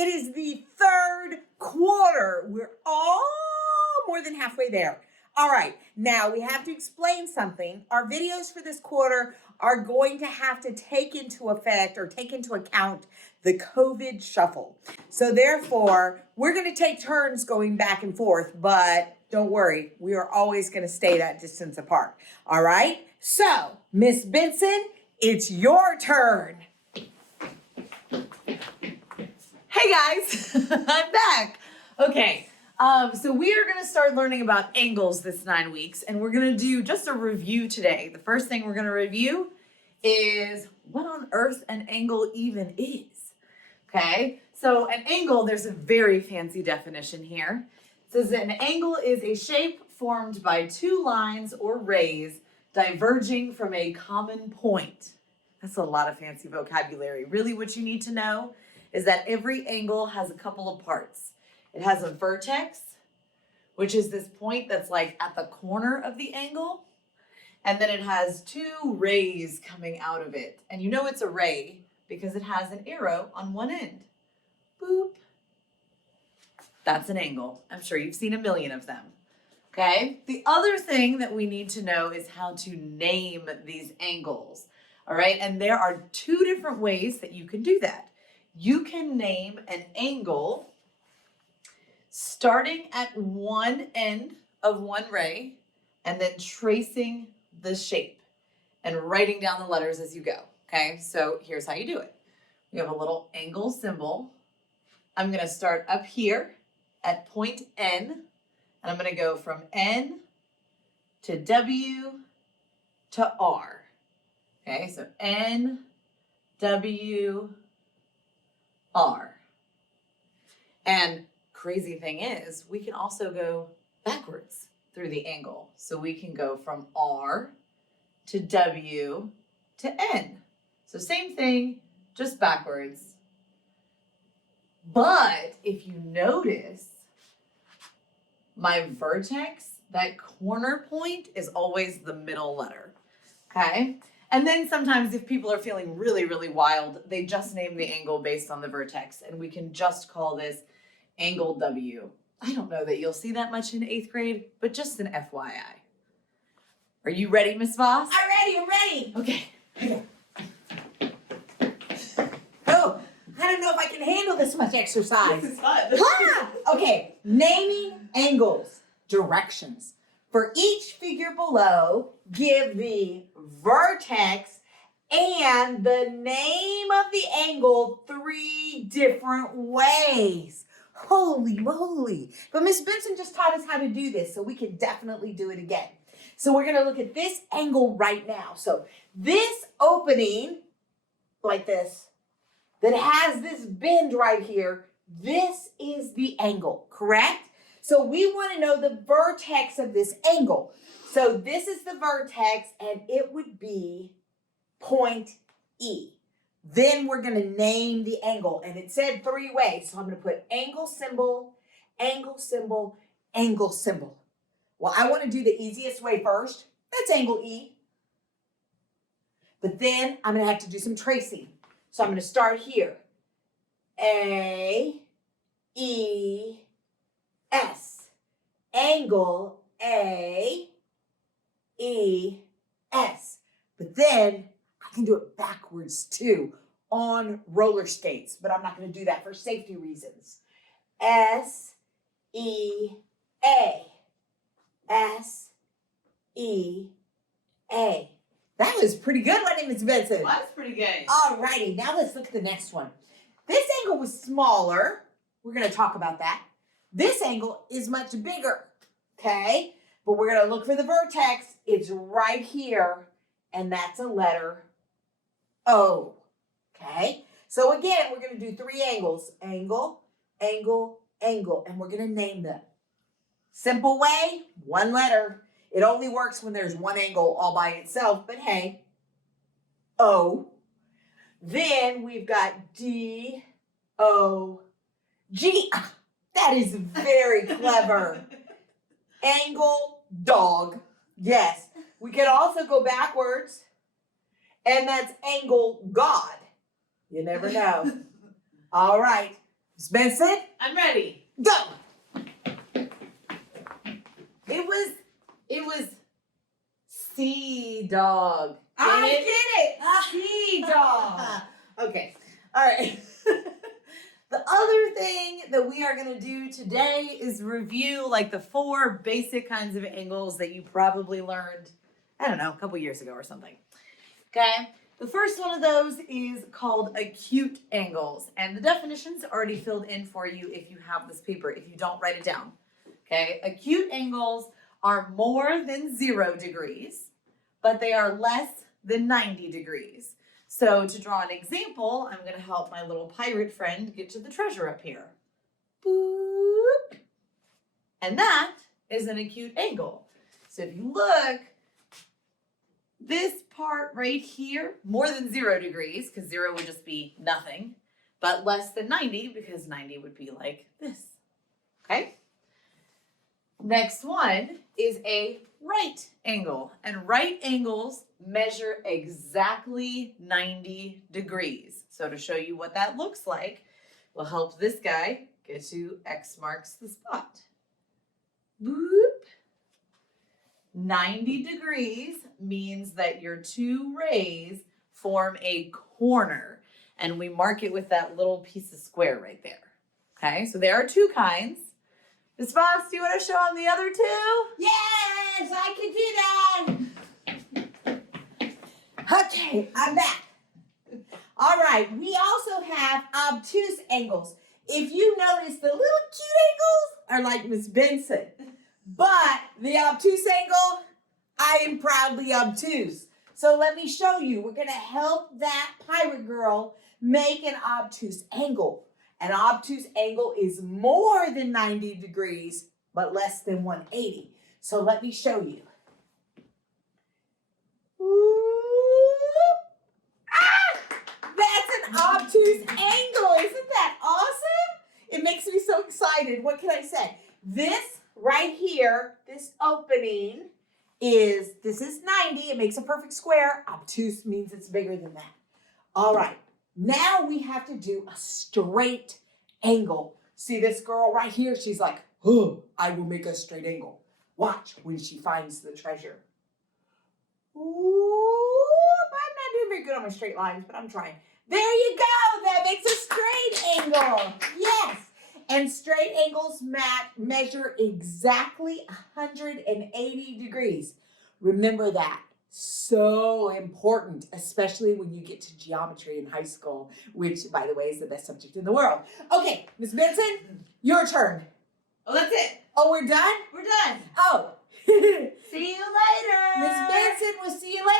it is the third quarter. We're all more than halfway there. All right, now we have to explain something. Our videos for this quarter are going to have to take into account the COVID shuffle. So therefore, we're going to take turns going back and forth, but don't worry, we are always going to stay that distance apart. All right, so Miss Benson, it's your turn. Hey guys, I'm back. Okay, so we are going to start learning about angles this 9 weeks, and we're going to do just a review today. The first thing we're going to review is what on earth an angle even is. Okay, so an angle, there's a very fancy definition here. It says that an angle is a shape formed by two lines or rays diverging from a common point. That's a lot of fancy vocabulary. Really what you need to know is that every angle has a couple of parts. It has a vertex, which is this point that's like at the corner of the angle. And then it has two rays coming out of it. And you know it's a ray because it has an arrow on one end. Boop. That's an angle. I'm sure you've seen a million of them. Okay. The other thing that we need to know is how to name these angles. All right. And there are two different ways that you can do that. You can name an angle starting at one end of one ray and then tracing the shape and writing down the letters as you go. Okay, so here's how you do it. We have a little angle symbol. I'm going to start up here at point N, and I'm going to go from N to W to R. Okay, so N, W, R. And crazy thing is, we can also go backwards through the angle. So we can go from R to W to N. So same thing, just backwards. But if you notice, my vertex, that corner point is always the middle letter, okay? And then sometimes if people are feeling really, really wild, they just name the angle based on the vertex, and we can just call this angle W. I don't know that you'll see that much in 8th grade, but just an FYI. Are you ready, Miss Voss? I'm ready. Okay. Oh, I don't know if I can handle this much exercise. This is fun. Okay, naming angles, directions. For each figure below, give the vertex and the name of the angle 3 different ways. Holy moly. But Miss Benson just taught us how to do this, so we can definitely do it again. So we're going to look at this angle right now. So this opening, like this, that has this bend right here, this is the angle, correct? So we want to know the vertex of this angle. So this is the vertex, and it would be point E. Then we're going to name the angle, and it said 3 ways. So I'm going to put angle symbol, angle symbol, angle symbol. Well, I want to do the easiest way first. That's angle E. But then I'm going to have to do some tracing. So I'm going to start here. A, E, S. Angle A, E, S. But then I can do it backwards too on roller skates, but I'm not going to do that for safety reasons. S, E, A. S, E, A. That was pretty good, wasn't it, Miss Benson? That's pretty good. All righty, now let's look at the next one. This angle was smaller. We're going to talk about that. This angle is much bigger, okay? But we're going to look for the vertex. It's right here, and that's a letter O, okay? So again, we're going to do 3 angles. Angle, angle, angle, and we're going to name them. Simple way, 1 letter. It only works when there's 1 angle all by itself, but hey, O. Then we've got D, O, G. That is very clever. Angle, dog. Yes. We can also go backwards, and that's angle, God. You never know. All right. Miss Benson, I'm ready. go. It was sea dog. I Get get it. Sea dog. Okay. All right. The other thing that we are going to do today is review like the 4 basic kinds of angles that you probably learned, I don't know, a couple years ago or something. Okay. The first one of those is called acute angles, and the definition's already filled in for you if you have this paper, if you don't write it down. Okay. Acute angles are more than 0 degrees, but they are less than 90 degrees. So to draw an example, I'm going to help my little pirate friend get to the treasure up here. Boop. And that is an acute angle. So if you look, this part right here, more than 0 degrees, because 0 would just be nothing, but less than 90, because 90 would be like this. Okay? Next one is a right angle, and right angles measure exactly 90 degrees. So to show you what that looks like, we'll help this guy get to X marks the spot. Boop. 90 degrees means that your 2 rays form a corner, and we mark it with that little piece of square right there. Okay, so there are 2 kinds. Ms. Foss, do you want to show them the other 2? Yes, I can do that. Okay, I'm back. All right, we also have obtuse angles. If you notice, the little cute angles are like Miss Benson, but the obtuse angle, I am proudly obtuse. So let me show you. We're going to help that pirate girl make an obtuse angle. An obtuse angle is more than 90 degrees, but less than 180. So let me show you. That's an obtuse angle. Isn't that awesome? It makes me so excited. What can I say? This right here, this opening this is 90. It makes a perfect square. Obtuse means it's bigger than that. All right. Now we have to do a straight angle. See this girl right here? She's like, oh, I will make a straight angle. Watch when she finds the treasure. Ooh, I'm not doing very good on my straight lines, but I'm trying. There you go. That makes a straight angle. Yes. And straight angles measure exactly 180 degrees. Remember that. So important, especially when you get to geometry in high school, which, by the way, is the best subject in the world. Okay, Miss Benson, your turn. Oh, that's it. Oh, we're done? We're done. Oh. See you later. Miss Benson, we'll see you later.